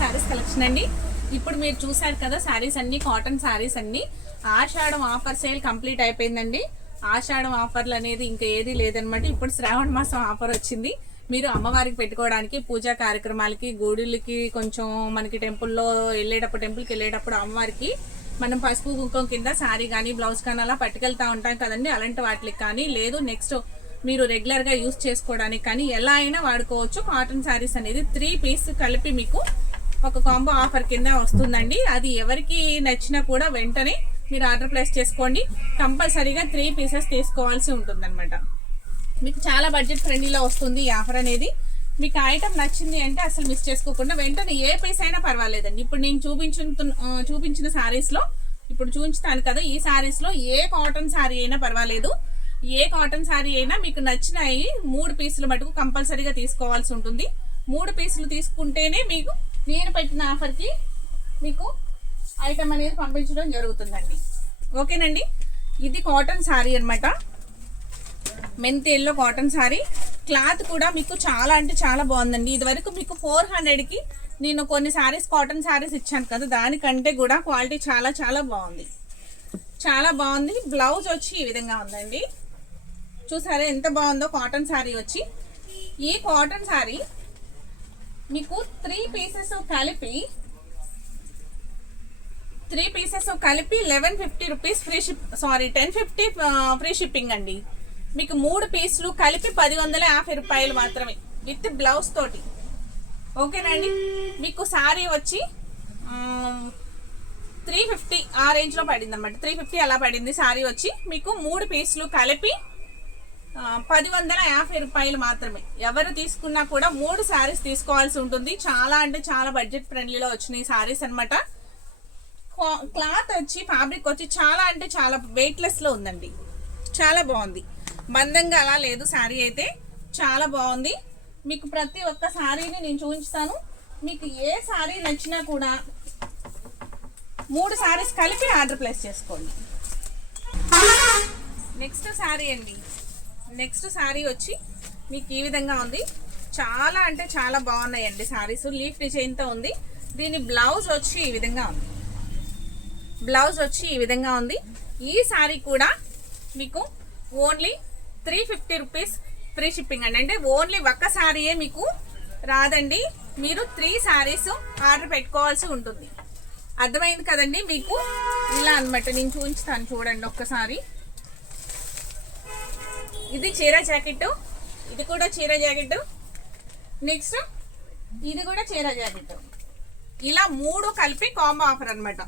Saris collection అండి. ఇప్పుడు మీరు చూసారు కదా శారీస్ అన్ని కాటన్ శారీస్ అన్ని. ఆషాఢం ఆఫర్ సేల్ కంప్లీట్ అయిపోయిందండి. ఆషాఢం ఆఫర్లు అనేది ఇంకా ఏది లేదనమాట. ఇప్పుడు శ్రావణ మాసం ఆఫర్ వచ్చింది. మీరు అమ్మవారికి పెట్టుకోవడానికి పూజా కార్యక్రమాలకి గుడులకి కొంచెం మనకి టెంపుల్లో వెళ్ళేటప్పుడు టెంపుల్కి వెళ్ళేటప్పుడు అమ్మవారికి మనం పసుపు కుంకుమ కింద శారీ కానీ బ్లౌజ్ కానీ అలా పట్టుకెళ్తా ఉంటాం కదండి. అలాంటి వాటికి కానీ లేదు. నెక్స్ట్ మీరు రెగ్యులర్గా యూస్ చేసుకోవడానికి కానీ ఎలా అయినా వాడుకోవచ్చు. కాటన్ శారీస్ అనేది త్రీ పీస్ కలిపి మీకు ఒక కాంబో ఆఫర్ కింద వస్తుందండి. అది ఎవరికి నచ్చినా కూడా వెంటనే మీరు ఆర్డర్ ప్లేస్ చేసుకోండి. కంపల్సరీగా త్రీ పీసెస్ తీసుకోవాల్సి ఉంటుందన్నమాట. మీకు చాలా బడ్జెట్ ఫ్రెండ్లీలో వస్తుంది ఈ ఆఫర్ అనేది. మీకు ఐటమ్ నచ్చింది అంటే అసలు మిస్ చేసుకోకుండా వెంటనే ఏ పీస్ అయినా పర్వాలేదండి. ఇప్పుడు నేను చూపించుతున్న చూపించిన శారీస్లో ఇప్పుడు చూపించుతాను కదా ఈ శారీస్లో ఏ కాటన్ శారీ అయినా పర్వాలేదు. ఏ కాటన్ శారీ అయినా మీకు నచ్చినవి మూడు పీసులు మటుకు కంపల్సరీగా తీసుకోవాల్సి ఉంటుంది. మూడు పీసులు తీసుకుంటేనే మీకు నేను పెట్టిన ఆఫర్కి మీకు ఐటమ్ అనేది పంపించడం జరుగుతుందండి. ఓకేనండి? ఇది కాటన్ శారీ అనమాట మెంతి ఎల్లో కాటన్ శారీ క్లాత్ కూడా మీకు చాలా అంటే చాలా బాగుందండి. ఇదివరకు మీకు ఫోర్ హండ్రెడ్కి నేను కొన్ని శారీస్ కాటన్ శారీస్ ఇచ్చాను కదా దానికంటే కూడా క్వాలిటీ చాలా చాలా బాగుంది. చాలా బాగుంది. బ్లౌజ్ వచ్చి ఈ విధంగా ఉందండి. చూసారా ఎంత బాగుందో కాటన్ శారీ వచ్చి. ఈ కాటన్ శారీ మీకు త్రీ పీసెస్ కలిపి త్రీ పీసెస్ కలిపి eleven fifty rupees free ship sorry ten fifty free shipping అండి. మీకు మూడు పీసులు కలిపి పది వందల యాభై రూపాయలు మాత్రమే విత్ బ్లౌజ్ తోటి. ఓకేనండి మీకు శారీ వచ్చి త్రీ ఫిఫ్టీ ఆ రేంజ్లో పడింది అనమాట త్రీ ఫిఫ్టీ అలా పడింది. శారీ వచ్చి మీకు మూడు పీసులు కలిపి పది వందల యాభై రూపాయలు మాత్రమే. ఎవరు తీసుకున్నా కూడా మూడు శారీస్ తీసుకోవాల్సి ఉంటుంది. చాలా అంటే చాలా బడ్జెట్ ఫ్రెండ్లీలో వచ్చినాయి శారీస్ అనమాట క్లాత్ వచ్చి ఫ్యాబ్రిక్ వచ్చి చాలా అంటే చాలా వెయిట్లెస్లో ఉందండి. చాలా బాగుంది. మందంగా అలా లేదు శారీ అయితే. చాలా బాగుంది. మీకు ప్రతి ఒక్క శారీని నేను చూపించుతాను మీకు ఏ శారీ నచ్చినా కూడా మూడు శారీస్ కలిపి ఆర్డర్ ప్లేస్ చేసుకోండి. నెక్స్ట్ శారీ అండి. నెక్స్ట్ శారీ వచ్చి మీకు ఈ విధంగా ఉంది. చాలా అంటే చాలా బాగున్నాయండి శారీస్. లీఫ్ డిజైన్తో ఉంది. దీని బ్లౌజ్ వచ్చి ఈ విధంగా ఉంది. బ్లౌజ్ వచ్చి ఈ విధంగా ఉంది. ఈ శారీ కూడా మీకు only three fifty rupees free shipping అండి. అంటే ఓన్లీ ఒక్క శారీయే మీకు రాదండి. మీరు త్రీ శారీస్ ఆర్డర్ పెట్టుకోవాల్సి ఉంటుంది. అర్థమైంది కదండి మీకు? ఇలా అన్నమాట. నేను చూపించుతాను చూడండి ఒక్కసారి. ఇది చీర జాకెట్ ఇది కూడా చీర జాకెట్ నెక్స్ట్ ఇది కూడా చీర జాకెట్ ఇలా మూడు కలిపి కాంబో ఆఫర్ అనమాట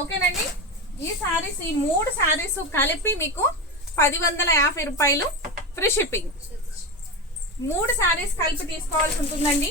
ఓకేనండి? ఈ శారీస్ ఈ మూడు శారీస్ కలిపి మీకు పది వందల యాభై రూపాయలు ఫ్రీ షిప్పింగ్ మూడు శారీస్ కలిపి తీసుకోవాల్సి ఉంటుందండి.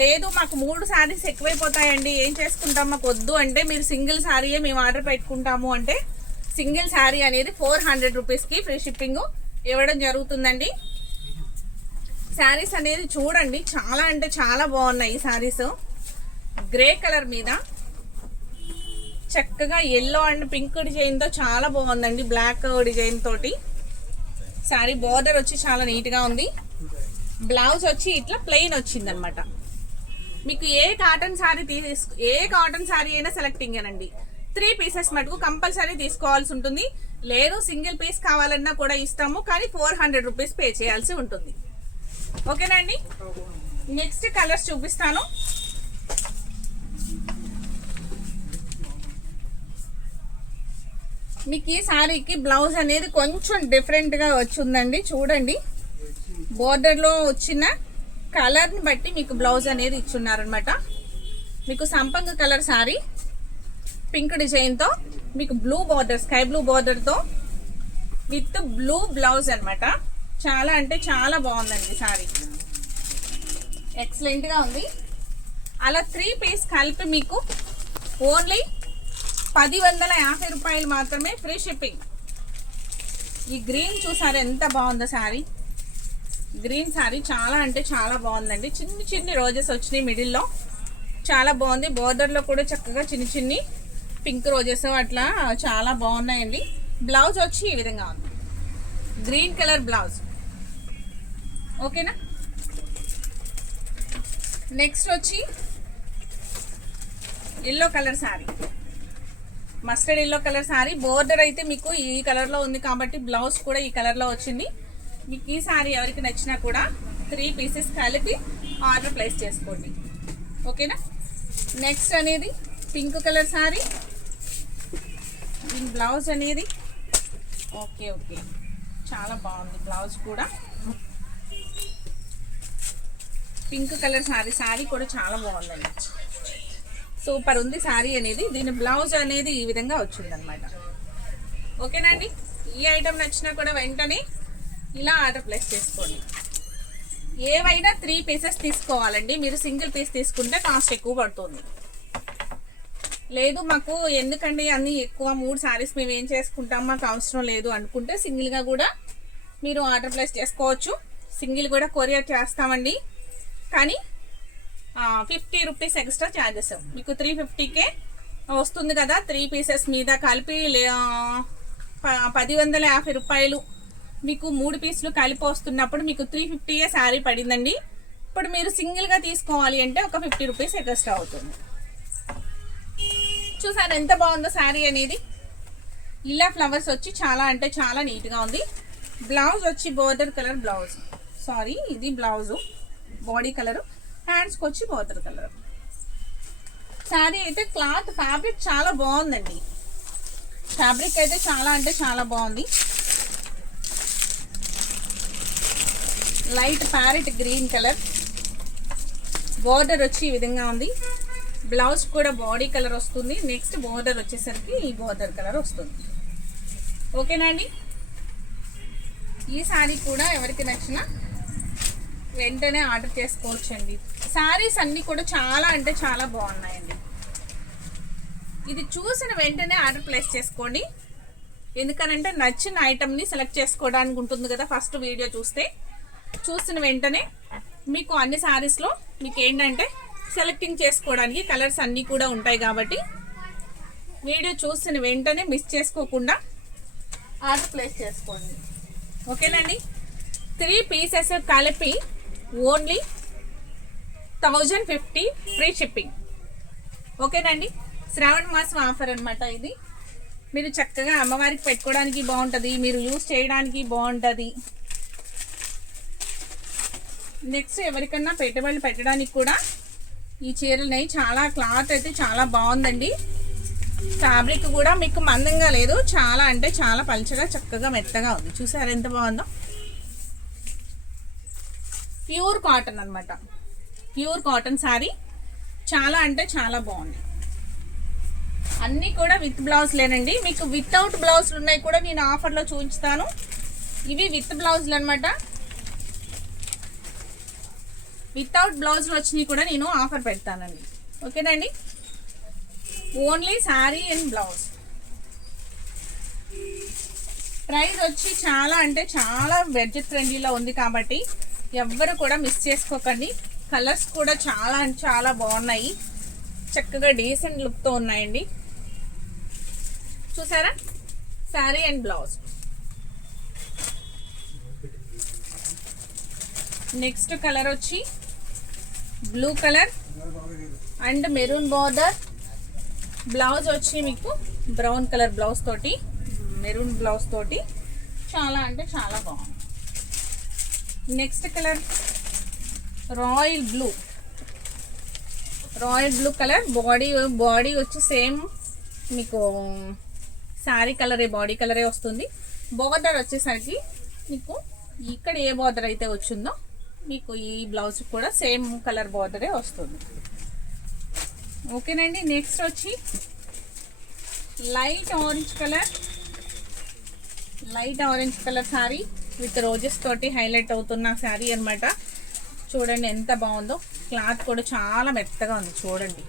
లేదు మాకు మూడు శారీస్ ఎక్కువైపోతాయండి. ఏం చేసుకుంటాం? మాకు వద్దు అంటే మీరు సింగిల్ శారీయే మేము ఆర్డర్ పెట్టుకుంటాము అంటే సింగిల్ శారీ అనేది ఫోర్ హండ్రెడ్ రూపీస్కి ఫ్రీ షిప్పింగ్ ఇవ్వడం జరుగుతుందండి. శారీస్ అనేది చూడండి చాలా అంటే చాలా బాగున్నాయి ఈ శారీస్. గ్రే కలర్ మీద. చక్కగా ఎల్లో అండ్ పింక్ డిజైన్తో చాలా బాగుందండి బ్లాక్ డిజైన్ తోటి. శారీ బార్డర్ వచ్చి చాలా నీట్గా ఉంది. బ్లౌజ్ వచ్చి ఇట్లా ప్లెయిన్ వచ్చింది అనమాట మీకు ఏ కాటన్ శారీ తీసు ఏ కాటన్ శారీ అయినా సెలెక్టింగ్ అనండి త్రీ పీసెస్ మటుకు కంపల్సరీ తీసుకోవాల్సి ఉంటుంది. లేదు సింగిల్ పీస్ కావాలన్నా కూడా ఇస్తాము కానీ ఫోర్ హండ్రెడ్ రూపీస్ పే చేయాల్సి ఉంటుంది. ఓకేనండి నెక్స్ట్ కలర్స్ చూపిస్తాను. మీకు ఈ శారీకి బ్లౌజ్ అనేది కొంచెం డిఫరెంట్గా వచ్చిందండి చూడండి. బోర్డర్లో వచ్చిన కలర్ని బట్టి మీకు బ్లౌజ్ అనేది ఇచ్చున్నారనమాట మీకు సంపంగ కలర్ శారీ పింక్ డిజైన్తో మీకు బ్లూ బార్డర్ స్కై బ్లూ బార్డర్తో విత్ బ్లూ బ్లౌజ్ అనమాట చాలా అంటే చాలా బాగుందండి శారీ ఎక్సలెంట్గా ఉంది. అలా త్రీ పీస్ కలిపి మీకు ఓన్లీ పది వందల యాభై రూపాయలు మాత్రమే ఫ్రీ షిప్పింగ్ ఈ గ్రీన్ చూసారు ఎంత బాగుందో శారీ గ్రీన్ శారీ చాలా అంటే చాలా బాగుందండి. చిన్ని చిన్ని రోజెస్ వచ్చినాయి మిడిల్లో. చాలా బాగుంది. బోర్డర్లో కూడా చక్కగా చిన్ని చిన్ని పింక్ రోజెస్ అట్లా చాలా బాగున్నాయండి. బ్లౌజ్ వచ్చి ఈ విధంగా ఉంది. Green colour blouse. ఓకేనా? నెక్స్ట్ వచ్చి yellow colour sari mustard yellow colour sari border అయితే మీకు ఈ కలర్లో ఉంది కాబట్టి బ్లౌజ్ కూడా ఈ కలర్లో వచ్చింది. మీకు ఈ శారీ ఎవరికి నచ్చినా కూడా త్రీ పీసెస్ కలిపి ఆర్డర్ ప్లేస్ చేసుకోండి. ఓకేనా? నెక్స్ట్ అనేది పింక్ కలర్ శారీ దీని బ్లౌజ్ అనేది. Okay okay. చాలా బాగుంది బ్లౌజ్ కూడా. పింక్ కలర్ శారీ శారీ కూడా చాలా బాగుందండి. సూపర్ ఉంది శారీ అనేది. దీని బ్లౌజ్ అనేది ఈ విధంగా వచ్చిందనమాట ఓకేనండి ఈ ఐటమ్ నచ్చినా కూడా వెంటనే ఇలా ఆర్డర్ ప్లేస్ చేసుకోండి. ఏవైనా త్రీ పీసెస్ తీసుకోవాలండి. మీరు సింగిల్ పీస్ తీసుకుంటే కాస్ట్ ఎక్కువ పడుతుంది. లేదు మాకు ఎందుకండి అన్ని ఎక్కువ మూడు శారీస్ మేము ఏం చేసుకుంటాం మాకు అవసరం లేదు అనుకుంటే సింగిల్గా కూడా మీరు ఆర్డర్ ప్లేస్ చేసుకోవచ్చు. సింగిల్ కూడా కొరియర్ చేస్తామండి. కానీ ఫిఫ్టీ రూపీస్ ఎక్స్ట్రా ఛార్జెస్ మీకు త్రీ ఫిఫ్టీకే వస్తుంది కదా త్రీ పీసెస్ మీద కలిపి లే- ప- పది వందల యాభై రూపాయలు మీకు మూడు పీసులు కలిపి వస్తున్నప్పుడు మీకు త్రీ ఫిఫ్టీయే శారీ పడిందండి. ఇప్పుడు మీరు సింగిల్గా తీసుకోవాలి అంటే ఒక ఫిఫ్టీ రూపీస్ ఎక్స్ట్రా అవుతుంది. చూసారు ఎంత బాగుందో శారీ అనేది? ఇలా ఫ్లవర్స్ వచ్చి చాలా అంటే చాలా నీట్గా ఉంది. బ్లౌజ్ వచ్చి బోర్డర్ కలర్ బ్లౌజ్ సారీ ఇది బ్లౌజు బాడీ కలరు హ్యాండ్స్కి వచ్చి బోర్డర్ కలర్ శారీ అయితే క్లాత్ ఫ్యాబ్రిక్ చాలా బాగుందండి. ఫ్యాబ్రిక్ అయితే చాలా అంటే చాలా బాగుంది. Light parrot green colour border వచ్చి ఈ విధంగా ఉంది. బ్లౌజ్ కూడా బాడీ కలర్ వస్తుంది. నెక్స్ట్ బోర్డర్ వచ్చేసరికి ఈ బోర్డర్ కలర్ వస్తుంది. ఓకేనా అండి? ఈ శారీ కూడా ఎవరికి నచ్చినా వెంటనే ఆర్డర్ చేసుకోవచ్చండి. శారీస్ అన్నీ కూడా చాలా అంటే చాలా బాగున్నాయండి. ఇది చూసిన వెంటనే ఆర్డర్ ప్లేస్ చేసుకోండి. ఎందుకనంటే నచ్చిన ఐటమ్ని సెలెక్ట్ చేసుకోవడానికి ఉంటుంది కదా ఫస్ట్ వీడియో చూస్తే. చూసిన వెంటనే మీకు అన్ని శారీస్లో మీకు ఏంటంటే సెలెక్టింగ్ చేసుకోవడానికి కలర్స్ అన్నీ కూడా ఉంటాయి కాబట్టి వీడియో చూసిన వెంటనే మిస్ చేసుకోకుండా ఆర్డర్ ప్లేస్ చేసుకోండి. ఓకేనండి? త్రీ పీసెస్ కలిపి only thousand fifty free shipping ఓకేనండి? శ్రావణ మాసం ఆఫర్ అనమాట ఇది. మీరు చక్కగా అమ్మవారికి పెట్టుకోవడానికి బాగుంటుంది మీరు యూస్ చేయడానికి బాగుంటుంది. నెక్స్ట్ ఎవరికన్నా పెట్టుబడులు పెట్టడానికి కూడా ఈ చీరలని చాలా క్లాత్ అయితే చాలా బాగుందండి. ఫ్యాబ్రిక్ కూడా మీకు మందంగా లేదు. చాలా అంటే చాలా పలుచగా చక్కగా మెత్తగా ఉంది. చూసారు ఎంత బాగుందో? ప్యూర్ కాటన్ అన్నమాట. ప్యూర్ కాటన్ శారీ చాలా అంటే చాలా బాగుంది. అన్నీ కూడా విత్ బ్లౌజ్లేనండి. మీకు వితౌట్ బ్లౌజ్లు ఉన్నాయి కూడా నేను ఆఫర్లో చూపిస్తాను. ఇవి విత్ బ్లౌజ్లు అనమాట వితౌట్ బ్లౌజ్లు వచ్చినవి కూడా నేను ఆఫర్ పెడతానండి. ఓకేనండి only sari and blouse price వచ్చి చాలా అంటే చాలా బడ్జెట్ ఫ్రెండ్లీలో ఉంది కాబట్టి ఎవ్వరు కూడా మిస్ చేసుకోకండి. కలర్స్ కూడా చాలా అంటే చాలా బాగున్నాయి. చక్కగా డీసెంట్ లుక్తో ఉన్నాయండి. చూసారా? Sari and blouse next colour వచ్చి blue colour and maroon border. Blouse వచ్చి మీకు బ్రౌన్ కలర్ బ్లౌజ్ తోటి మెరూన్ బ్లౌజ్ తోటి. చాలా అంటే చాలా బాగుంది. Next colour royal blue. Royal blue colour. Body body వచ్చి సేమ్ మీకు శారీ కలరే బాడీ కలరే వస్తుంది. బార్డర్ వచ్చేసరికి మీకు ఇక్కడ ఏ బార్డర్ అయితే వచ్చిందో మీకు ఈ బ్లౌజ్ కూడా సేమ్ కలర్ బార్డరే వస్తుంది. ఓకేనండి నెక్స్ట్ వచ్చి light orange colour light orange colour sari with roses తోటి హైలైట్ అవుతున్న శారీ అన్నమాట. చూడండి ఎంత బాగుందో. క్లాత్ కూడా చాలా మెత్తగా ఉంది చూడండి.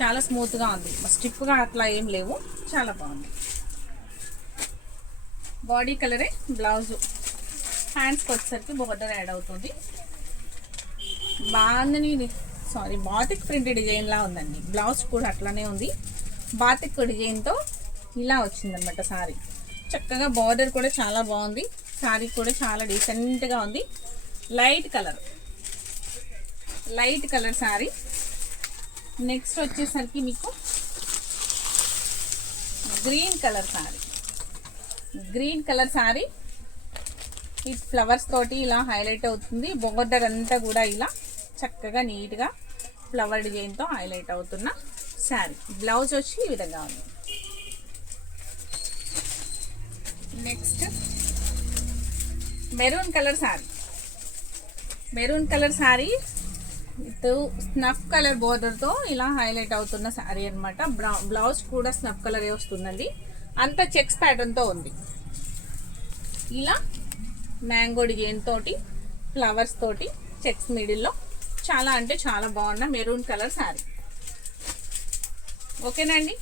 చాలా స్మూత్గా ఉంది. స్టిప్గా అట్లా ఏం లేవు. చాలా బాగుంది. బాడీ కలరే బ్లౌజు హ్యాండ్స్కి వచ్చేసరికి బోర్డర్ యాడ్ అవుతుంది. బాగుందని సారీ బాతిక్ ప్రింట్ డిజైన్లా ఉందండి. బ్లౌజ్ కూడా అట్లానే ఉంది. బాతిక్ డిజైన్తో ఇలా వచ్చిందనమాట సారీ. చక్కగా బార్డర్ కూడా చాలా బాగుంది. సారీ కూడా చాలా డీసెంట్గా ఉంది. Light colour. Light colour sari next వచ్చేసరికి మీకు green colour sari green colour sari ఈ ఫ్లవర్స్ తోటి ఇలా హైలైట్ అవుతుంది. బోర్డర్ అంతా కూడా ఇలా చక్కగా నీట్గా ఫ్లవర్ డిజైన్తో హైలైట్ అవుతున్న శారీ. బ్లౌజ్ వచ్చి ఈ విధంగా ఉంది. Next maroon colour sari. Maroon colour sari with snuff colour బోర్డర్తో ఇలా హైలైట్ అవుతున్న శారీ అనమాట బ్లౌజ్ కూడా స్నఫ్ కలరే వస్తుందండి. అంత చెక్స్ ప్యాటర్న్తో ఉంది. ఇలా మ్యాంగో డిజైన్ తోటి ఫ్లవర్స్ తోటి చెక్స్ మిడిల్లో. చాలా అంటే చాలా బాగున్న మెరూన్ కలర్ శారీ. ఓకేనండి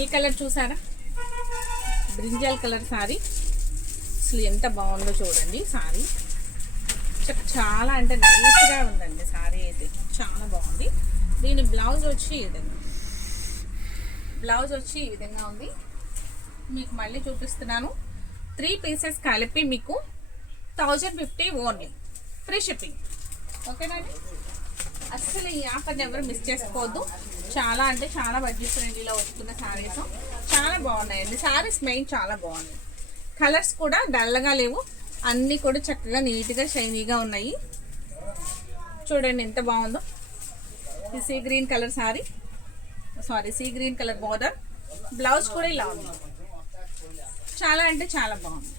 ఈ కలర్ చూసారా? Brinjal colour sari. అసలు ఎంత బాగుందో చూడండి శారీ. చాలా అంటే నైస్గా ఉందండి శారీ అయితే. చాలా బాగుంది. దీని బ్లౌజ్ వచ్చి ఇదండి. బ్లౌజ్ వచ్చి ఈ విధంగా ఉంది. మీకు మళ్ళీ చూపిస్తున్నాను. త్రీ పీసెస్ కలిపి మీకు thousand fifty only. Free shipping ఓకేనండి అస్సలు ఈ ఆఫర్ని ఎవరు మిస్ చేసుకోవద్దు. చాలా అంటే చాలా బడ్జెట్ ఫ్రెండ్లీలో వస్తున్న శారీస్ చాలా బాగున్నాయండి. శారీస్ మెయిన్ చాలా బాగున్నాయి. కలర్స్ కూడా డల్గా లేవు. అన్నీ కూడా చక్కగా నీట్గా షైనీగా ఉన్నాయి. చూడండి ఎంత బాగుందో. ఈ sea green colour sari sorry sea green colour border. Blouse కూడా ఇలా ఉంది. చాలా అంటే చాలా బాగుంది.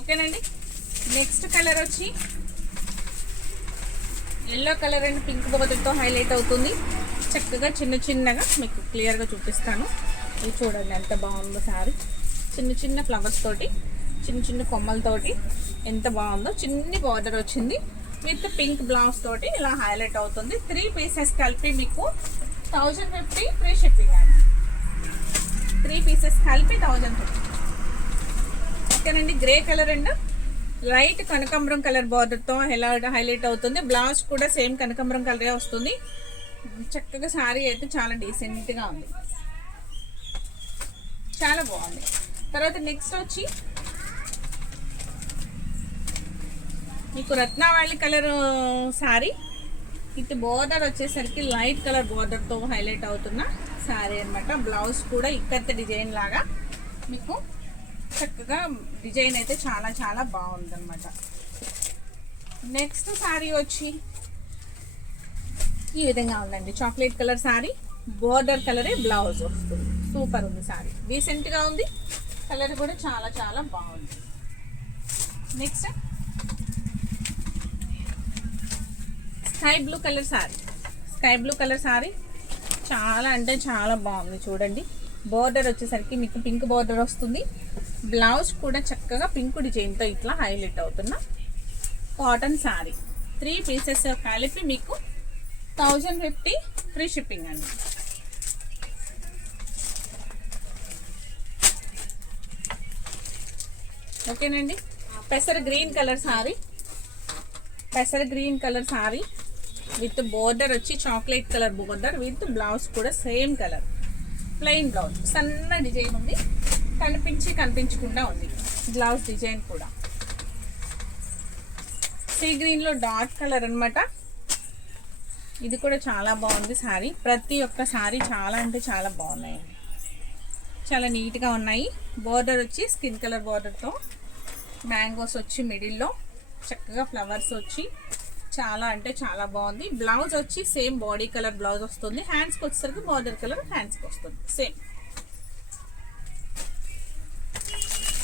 ఓకేనండి? నెక్స్ట్ కలర్ వచ్చి ఎల్లో కలర్ అండ్ పింక్ బోర్డర్తో హైలైట్ అవుతుంది. చక్కగా చిన్న చిన్నగా మీకు క్లియర్గా చూపిస్తాను. ఇది చూడండి ఎంత బాగుందో సారీ. చిన్న చిన్న ఫ్లవర్స్ తోటి చిన్న చిన్న కొమ్మలతోటి ఎంత బాగుందో చిన్ని బార్డర్ వచ్చింది. విత్ పింక్ బ్లౌజ్ తోటి ఇలా హైలైట్ అవుతుంది. త్రీ పీసెస్ కలిపి మీకు థౌజండ్ ఫిఫ్టీ ఫ్రీ షిప్పింగ్ అండి. త్రీ పీసెస్ కలిపి థౌజండ్ ఫిఫ్టీ ఓకేనండి? Grey colour and. లైట్ కనకాంబరం కలర్ బార్డర్తో ఎలా హైలైట్ అవుతుంది. బ్లౌజ్ కూడా సేమ్ కనకాంబరం కలరే వస్తుంది. చక్కగా శారీ అయితే చాలా డీసెంట్గా ఉంది. చాలా బాగుంది. తర్వాత నెక్స్ట్ వచ్చి మీకు రత్నావళి కలర్ శారీ ఇటు బోర్డర్ వచ్చేసరికి లైట్ కలర్ బోర్డర్తో హైలైట్ అవుతున్న శారీ అన్నమాట. బ్లౌజ్ కూడా ఇక్కత్త డిజైన్ లాగా మీకు చక్కగా డిజైన్ అయితే చాలా చాలా బాగుందన్నమాట. నెక్స్ట్ శారీ వచ్చి ఈ విధంగా ఉందండి. చాక్లెట్ కలర్ శారీ బోర్డర్ కలరే బ్లౌజ్ వస్తుంది. సూపర్ ఉంది శారీ రీసెంట్గా ఉంది. కలర్ కూడా చాలా చాలా బాగుంది. Next sky blue colour sari sky blue colour sari చాలా అంటే చాలా బాగుంది చూడండి. బోర్డర్ వచ్చేసరికి మీకు పింక్ బోర్డర్ వస్తుంది. బ్లౌజ్ కూడా చక్కగా పింక్ డిజైన్తో ఇట్లా హైలైట్ అవుతున్న కాటన్ శారీ త్రీ పీసెస్ కలిపి మీకు థౌజండ్ ఫిఫ్టీ ఫ్రీ షిప్పింగ్ అండి. ఓకేనండి? పెసర గ్రీన్ కలర్ శారీ పెసర green colour sari with border వచ్చి chocolate colour border with blouse కూడా సేమ్ కలర్. Plain blouse. సన్న డిజైన్ ఉంది. కనిపించి కనిపించకుండా ఉంది. బ్లౌజ్ డిజైన్ కూడా. సీ గ్రీన్లో డార్క్ కలర్ అనమాట ఇది కూడా చాలా బాగుంది శారీ ప్రతి ఒక్క శారీ చాలా అంటే చాలా బాగున్నాయి. చాలా నీట్గా ఉన్నాయి. బోర్డర్ వచ్చి స్కిన్ కలర్ బోర్డర్తో. మ్యాంగోస్ వచ్చి మిడిల్లో. చక్కగా ఫ్లవర్స్ వచ్చి. చాలా అంటే చాలా బాగుంది. బ్లౌజ్ వచ్చి సేమ్ బాడీ కలర్ బ్లౌజ్ వస్తుంది. హ్యాండ్స్కి వచ్చేసరికి బార్డర్ కలర్ హ్యాండ్స్కి వస్తుంది. సేమ్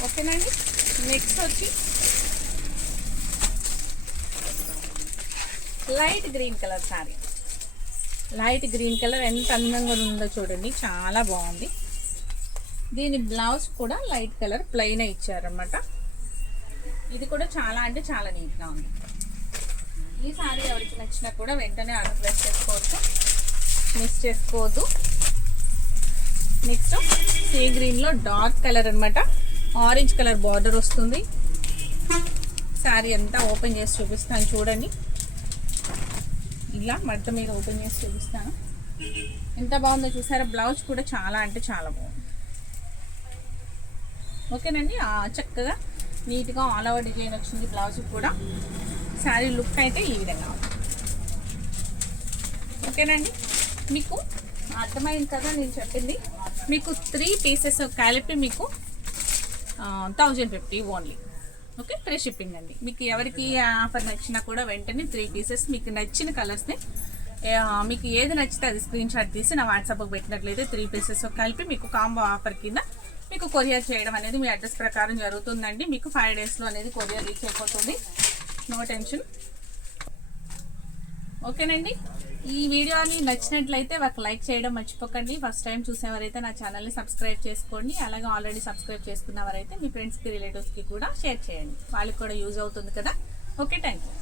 ఓకేనండి నెక్స్ట్ వచ్చి light green colour sari light green colour ఎంత అందంగా ఉందో చూడండి. చాలా బాగుంది. దీని బ్లౌజ్ కూడా లైట్ కలర్ ప్లెయిన్ ఇచ్చారనమాట ఇది కూడా చాలా అంటే చాలా నీట్గా ఉంది. ఈ సారీ ఎవరికి నచ్చినా కూడా వెంటనే ఆర్డర్ ప్లేస్ చేసుకోవచ్చు. మిస్ చేసుకోవద్దు నెక్స్ట్ సీ గ్రీన్లో డార్క్ కలర్ అన్నమాట. ఆరెంజ్ కలర్ బార్డర్ వస్తుంది. శారీ అంతా ఓపెన్ చేసి చూపిస్తాను చూడండి. ఇలా మడత మీద ఓపెన్ చేసి చూపిస్తాను. ఎంత బాగుందో చూసారా? బ్లౌజ్ కూడా చాలా అంటే చాలా బాగుంది. ఓకేనండి? చక్కగా నీట్గా ఆల్ ఓవర్ డిజైన్ వచ్చింది బ్లౌజ్ కూడా. శారీ లుక్ అయితే ఈ విధంగా ఉంది. ఓకేనండి? మీకు అర్థమైంది కదా నేను చెప్పింది? మీకు త్రీ పీసెస్ కలిపి మీకు thousand fifty only okay? Free shipping అండి. మీకు ఎవరికి ఆఫర్ నచ్చినా కూడా వెంటనే త్రీ పీసెస్ మీకు నచ్చిన కలర్స్ని మీకు ఏది నచ్చితే అది స్క్రీన్ షాట్ తీసి నా వాట్సాప్కి పెట్టినట్లయితే త్రీ పీసెస్ కలిపి మీకు కాంబో ఆఫర్ కింద మీకు కొరియర్ చేయడం అనేది మీ అడ్రస్ ప్రకారం జరుగుతుందండి. మీకు ఫైవ్ డేస్లో అనేది కొరియర్ రీచ్ అయిపోతుంది. No tension. ఓకేనండి? ఈ వీడియోని నచ్చినట్లయితే ఒక లైక్ చేయడం మర్చిపోకండి. ఫస్ట్ టైం చూసేవారైతే నా ఛానల్ని సబ్స్క్రైబ్ చేసుకోండి. అలాగే ఆల్రెడీ సబ్స్క్రైబ్ చేసుకున్నవారైతే మీ ఫ్రెండ్స్కి రిలేటివ్స్కి కూడా షేర్ చేయండి. వాళ్ళకి కూడా యూజ్ అవుతుంది కదా? Okay thank you